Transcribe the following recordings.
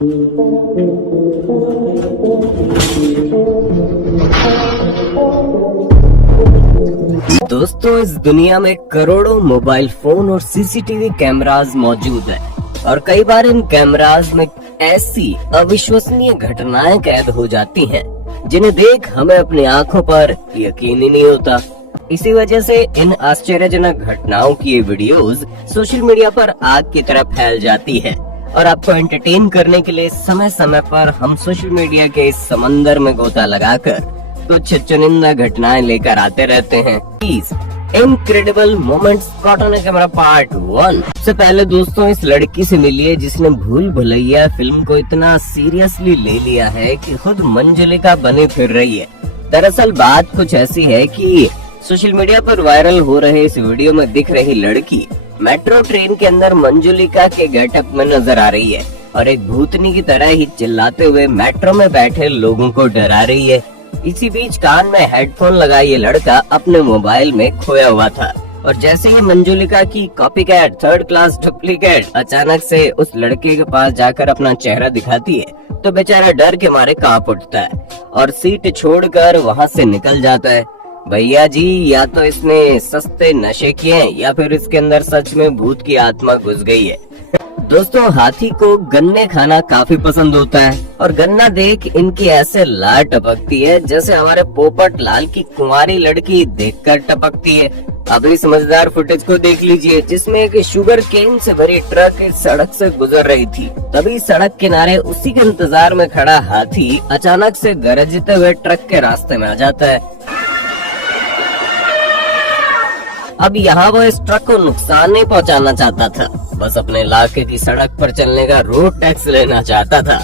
दोस्तों, इस दुनिया में करोड़ों मोबाइल फोन और सीसीटीवी कैमरास मौजूद है और कई बार इन कैमरास में ऐसी अविश्वसनीय घटनाएं कैद हो जाती हैं जिन्हें देख हमें अपनी आंखों पर यकीन ही नहीं होता। इसी वजह से इन आश्चर्यजनक घटनाओं की ये वीडियोस सोशल मीडिया पर आग की तरह फैल जाती है और आपको एंटरटेन करने के लिए समय समय पर हम सोशल मीडिया के इस समंदर में गोता लगाकर कुछ चुनिंदा घटनाएं लेकर आते रहते हैं। Incredible moments caught on camera part 1। सबसे पहले दोस्तों, इस लड़की से मिलिए जिसने भूल भुलैया फिल्म को इतना सीरियसली ले लिया है कि खुद मंजुलिका बने फिर रही है। दरअसल बात कुछ ऐसी है कि सोशल मीडिया पर वायरल हो रहे इस वीडियो में दिख रही लड़की मेट्रो ट्रेन के अंदर मंजुलिका के गेटअप में नजर आ रही है और एक भूतनी की तरह ही चिल्लाते हुए मेट्रो में बैठे लोगों को डरा रही है। इसी बीच कान में हेडफोन लगाए ये लड़का अपने मोबाइल में खोया हुआ था और जैसे ही मंजुलिका की कॉपीकैट थर्ड क्लास डुप्लीकेट अचानक से उस लड़के के पास जाकर अपना चेहरा दिखाती है तो बेचारा डर के मारे कांप उठता है और सीट छोड़कर वहां से निकल जाता है। भैया जी, या तो इसने सस्ते नशे किए हैं या फिर इसके अंदर सच में भूत की आत्मा घुस गई है। दोस्तों, हाथी को गन्ने खाना काफी पसंद होता है और गन्ना देख इनकी ऐसे लार टपकती है जैसे हमारे पोपट लाल की कुंवारी लड़की देखकर टपकती है। अभी समझदार फुटेज को देख लीजिए जिसमें एक शुगर केन से भरी ट्रक इस सड़क से गुजर रही थी। तभी सड़क किनारे उसी के इंतजार में खड़ा हाथी अचानक से गरजते हुए ट्रक के रास्ते में आ जाता है। अब यहाँ वो इस ट्रक को नुकसान नहीं पहुँचाना चाहता था, बस अपने इलाके की सड़क पर चलने का रोड टैक्स लेना चाहता था।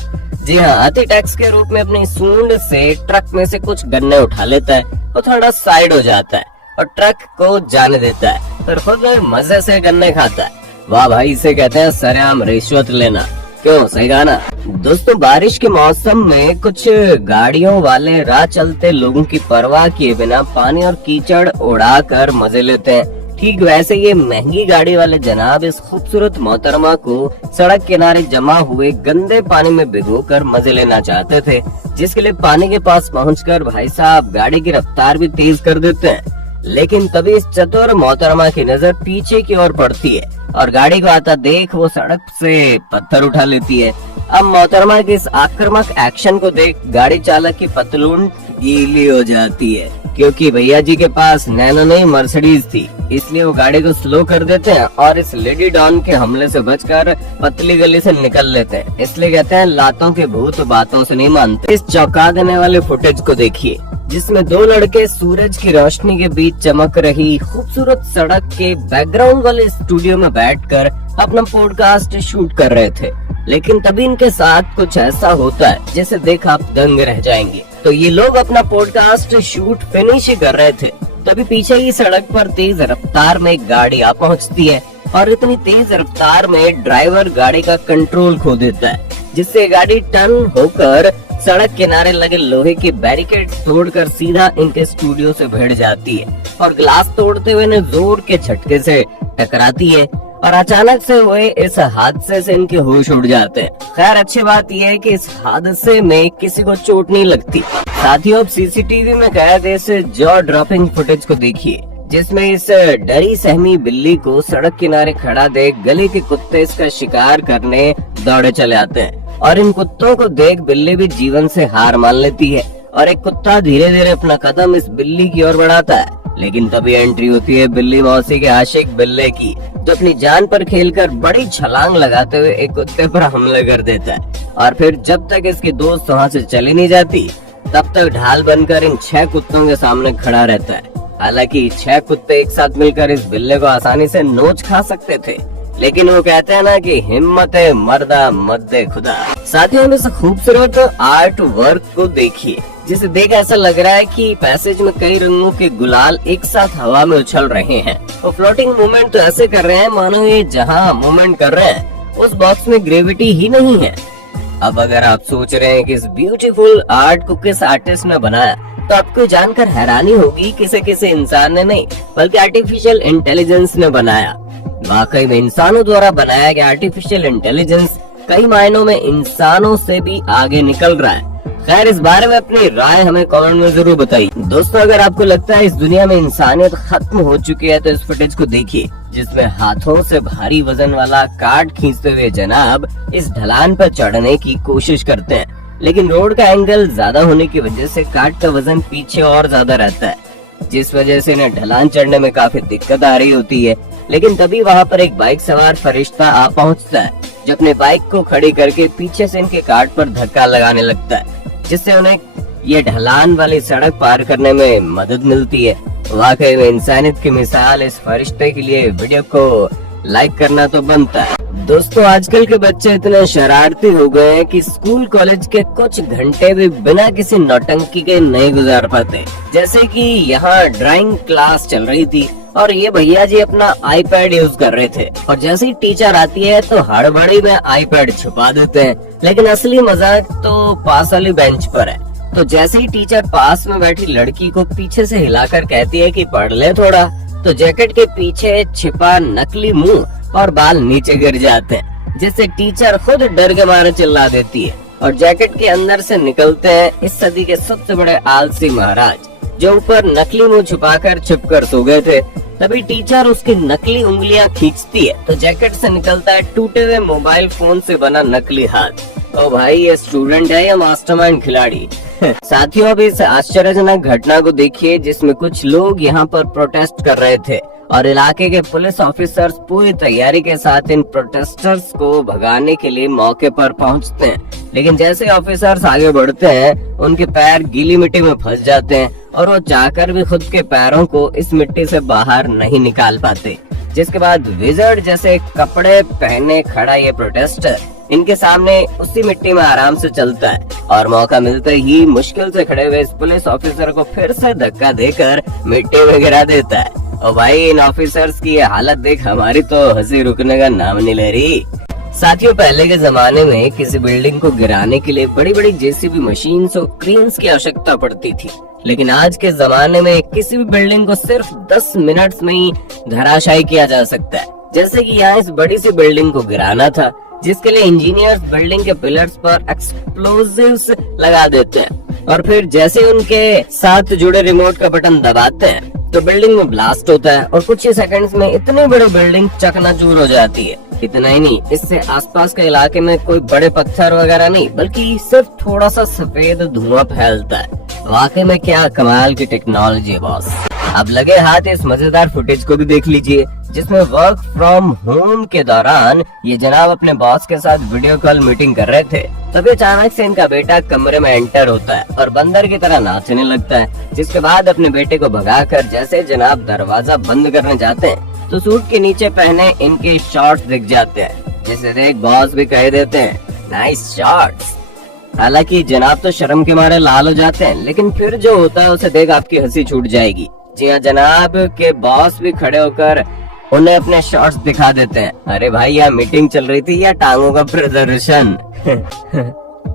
जी हाँ, हाथी टैक्स के रूप में अपनी सूंड से ट्रक में से कुछ गन्ने उठा लेता है और थोड़ा साइड हो जाता है और ट्रक को जाने देता है और खुद मजे से गन्ने खाता है। वाह भाई, इसे कहते हैं सरेआम रिश्वत लेना। क्यों, सही कहा ना। दोस्तों, बारिश के मौसम में कुछ गाड़ियों वाले राह चलते लोगों की परवाह किए बिना पानी और कीचड़ उड़ाकर मजे लेते हैं। ठीक वैसे ये महंगी गाड़ी वाले जनाब इस खूबसूरत मोहतरमा को सड़क किनारे जमा हुए गंदे पानी में भिगोकर मजे लेना चाहते थे, जिसके लिए पानी के पास पहुंचकर भाई साहब गाड़ी की रफ्तार भी तेज कर देते हैं। लेकिन तभी इस चतुर मोहतरमा की नजर पीछे की ओर पड़ती है और गाड़ी को आता देख वो सड़क से पत्थर उठा लेती है। अब मोहतरमा के इस आक्रामक एक्शन को देख गाड़ी चालक की पतलून गीली हो जाती है, क्योंकि भैया जी के पास नैनो नहीं मर्सिडीज थी, इसलिए वो गाड़ी को स्लो कर देते हैं और इस लेडी डॉन के हमले से बचकर पतली गली से निकल लेते हैं। इसलिए कहते हैं लातों के भूत बातों से नहीं मानते। इस चौंका देने वाले फुटेज को देखिए जिसमें दो लड़के सूरज की रोशनी के बीच चमक रही खूबसूरत सड़क के बैकग्राउंड वाले स्टूडियो में बैठकर अपना पॉडकास्ट शूट कर रहे थे। लेकिन तभी इनके साथ कुछ ऐसा होता है जिसे देख आप दंग रह जाएंगे। तो ये लोग अपना पॉडकास्ट शूट फिनिश कर रहे थे, तभी पीछे की सड़क पर तेज रफ्तार में एक गाड़ी आ पहुंचती है और इतनी तेज रफ्तार में ड्राइवर गाड़ी का कंट्रोल खो देता है, जिससे गाड़ी टर्न होकर सड़क किनारे लगे लोहे के बैरिकेड तोड़कर सीधा इनके स्टूडियो से भिड़ जाती है और ग्लास तोड़ते हुए इन्हें जोर के झटके से टकराती है और अचानक से हुए इस हादसे से इनके होश उड़ जाते हैं। खैर, अच्छी बात यह है कि इस हादसे में किसी को चोट नहीं लगती। साथियों, अब सीसीटीवी में कैद इस जॉ ड्रॉपिंग फुटेज को देखिए जिसमें इस डरी सहमी बिल्ली को सड़क किनारे खड़ा देख गली के कुत्ते इसका शिकार करने दौड़े चले आते हैं और इन कुत्तों को देख बिल्ली भी जीवन से हार मान लेती है और एक कुत्ता धीरे धीरे अपना कदम इस बिल्ली की ओर बढ़ाता है। लेकिन तभी एंट्री होती है बिल्ली मौसी के आशिक बिल्ले की, जो अपनी जान पर खेलकर बड़ी छलांग लगाते हुए एक कुत्ते पर हमले कर देता है और फिर जब तक इसकी दोस्त वहाँ से चली नहीं जाती तब तक ढाल बनकर इन 6 कुत्तों के सामने खड़ा रहता है। हालांकि 6 कुत्ते एक साथ मिलकर इस बिल्ले को आसानी से नोच खा सकते थे, लेकिन वो कहते हैं ना कि हिम्मत है मर्दा मद्दे खुदा। साथियों, इस खूबसूरत आर्ट वर्क को देखिए जिसे देख ऐसा लग रहा है कि पैसेज में कई रंगों के गुलाल एक साथ हवा में उछल रहे हैं और फ्लोटिंग मूवमेंट तो ऐसे कर रहे हैं मानो ये जहाँ मूवमेंट कर रहे हैं उस बॉक्स में ग्रेविटी ही नहीं है। अब अगर आप सोच रहे हैं कि इस ब्यूटीफुल आर्ट को किस आर्टिस्ट ने बनाया तो आपको जानकर हैरानी होगी किसी इंसान ने नहीं बल्कि आर्टिफिशियल इंटेलिजेंस ने बनाया। वाकई में इंसानों द्वारा बनाया गया आर्टिफिशियल इंटेलिजेंस कई मायनों में इंसानों से भी आगे निकल रहा है। खैर, इस बारे में अपनी राय हमें कमेंट में जरूर बताइए। दोस्तों, अगर आपको लगता है इस दुनिया में इंसानियत खत्म हो चुकी है तो इस फुटेज को देखिए, जिसमें हाथों से भारी वजन वाला कार्ट खींचते हुए जनाब इस ढलान पर चढ़ने की कोशिश करते हैं, लेकिन रोड का एंगल ज्यादा होने की वजह से कार्ट का वजन पीछे और ज्यादा रहता है, जिस वजह से इन्हें ढलान चढ़ने में काफी दिक्कत आ रही होती है। लेकिन तभी वहाँ पर एक बाइक सवार फरिश्ता आ पहुँचता है, जो अपने बाइक को खड़ी करके पीछे से इनके कार्ट पर धक्का लगाने लगता है, जिससे उन्हें ये ढलान वाली सड़क पार करने में मदद मिलती है। वाकई में इंसानियत की मिसाल इस फरिश्ते के लिए वीडियो को लाइक करना तो बनता है। दोस्तों, आजकल के बच्चे इतने शरारती हो गए हैं कि स्कूल कॉलेज के कुछ घंटे भी बिना किसी नौटंकी के नहीं गुजार पाते। जैसे कि यहाँ ड्राइंग क्लास चल रही थी और ये भैया जी अपना आईपैड यूज कर रहे थे, और जैसे ही टीचर आती है तो हड़बड़ी में आईपैड छुपा देते हैं। लेकिन असली मजाक तो पास वाली बेंच पर है। तो जैसे ही टीचर पास में बैठी लड़की को पीछे से हिलाकर कहती है कि पढ़ ले थोड़ा, तो जैकेट के पीछे छिपा नकली मुंह और बाल नीचे गिर जाते हैं, जिससे टीचर खुद डर के मारे चिल्ला देती है और जैकेट के अंदर से निकलते हैं इस सदी के सबसे बड़े आलसी महाराज, जो ऊपर नकली मुंह छुपाकर छिपकर सो गए थे। तभी टीचर उसकी नकली उंगलियां खींचती है तो जैकेट से निकलता है टूटे हुए मोबाइल फोन से बना नकली हाथ। ओ भाई, ये स्टूडेंट है या मास्टरमाइंड खिलाड़ी? साथियों, अब इस आश्चर्यजनक घटना को देखिए, जिसमें कुछ लोग यहाँ पर प्रोटेस्ट कर रहे थे और इलाके के पुलिस ऑफिसर्स पूरी तैयारी के साथ इन प्रोटेस्टर्स को भगाने के लिए मौके पर पहुँचते हैं। लेकिन जैसे ऑफिसर्स आगे बढ़ते हैं, उनके पैर गीली मिट्टी में फंस जाते हैं और वो चाहकर भी खुद के पैरों को इस मिट्टी से बाहर नहीं निकाल पाते। जिसके बाद विजर्ड जैसे कपड़े पहने खड़ा ये प्रोटेस्टर इनके सामने उसी मिट्टी में आराम से चलता है और मौका मिलते ही मुश्किल से खड़े हुए इस पुलिस ऑफिसर को फिर से धक्का देकर मिट्टी में गिरा देता है। और भाई, इन ऑफिसर्स की ये हालत देख हमारी तो हंसी रुकने का नाम नहीं ले रही। साथियों, पहले के जमाने में किसी बिल्डिंग को गिराने के लिए बड़ी बड़ी जेसीबी मशीन्स और क्रेन्स की आवश्यकता पड़ती थी, लेकिन आज के जमाने में किसी भी बिल्डिंग को सिर्फ 10 मिनट्स में ही धराशायी किया जा सकता है। जैसे कि यहाँ इस बड़ी सी बिल्डिंग को गिराना था, जिसके लिए इंजीनियर्स बिल्डिंग के पिलर्स पर एक्सप्लोजिव्स लगा देते हैं और फिर जैसे उनके साथ जुड़े रिमोट का बटन दबाते हैं तो बिल्डिंग में ब्लास्ट होता है और कुछ ही सेकंड्स में इतनी बड़ी बिल्डिंग चकनाचूर हो जाती है। इतना ही नहीं, इससे आसपास के इलाके में कोई बड़े पत्थर वगैरह नहीं, बल्कि सिर्फ थोड़ा सा सफेद धुआं फैलता है। वाकई में क्या कमाल की टेक्नोलॉजी है बॉस। अब लगे हाथ इस मजेदार फुटेज को भी देख लीजिए, जिसमें वर्क फ्रॉम होम के दौरान ये जनाब अपने बॉस के साथ वीडियो कॉल मीटिंग कर रहे थे। तभी अचानक से इनका बेटा कमरे में एंटर होता है और बंदर की तरह नाचने लगता है। जिसके बाद अपने बेटे को भगाकर जैसे जनाब दरवाजा बंद करने जाते हैं तो सूट के नीचे पहने इनके शॉर्ट्स दिख जाते हैं, जिसे देख बॉस भी कह देते हैं, नाइस शॉर्ट्स। हालांकि जनाब तो शर्म के मारे लाल हो जाते हैं, लेकिन फिर जो होता है उसे देख आपकी हंसी छूट जाएगी। जी हाँ, जनाब के बॉस भी खड़े होकर उन्हें अपने शॉर्ट्स दिखा देते हैं। अरे भाई, यहाँ मीटिंग चल रही थी या टांगों का प्रदर्शन?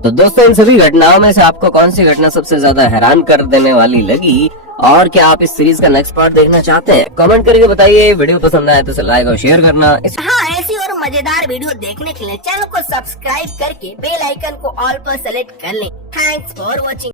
तो दोस्तों, इन सभी घटनाओं में से आपको कौन सी घटना सबसे ज्यादा हैरान कर देने वाली लगी, और क्या आप इस सीरीज का नेक्स्ट पार्ट देखना चाहते हैं? कमेंट करके बताइए। वीडियो पसंद आए तो लाइक और शेयर करना। हाँ, ऐसी और मजेदार वीडियो देखने के लिए चैनल को सब्सक्राइब करके बेल आइकन को ऑल पर सेलेक्ट कर लें। Thanks for watching.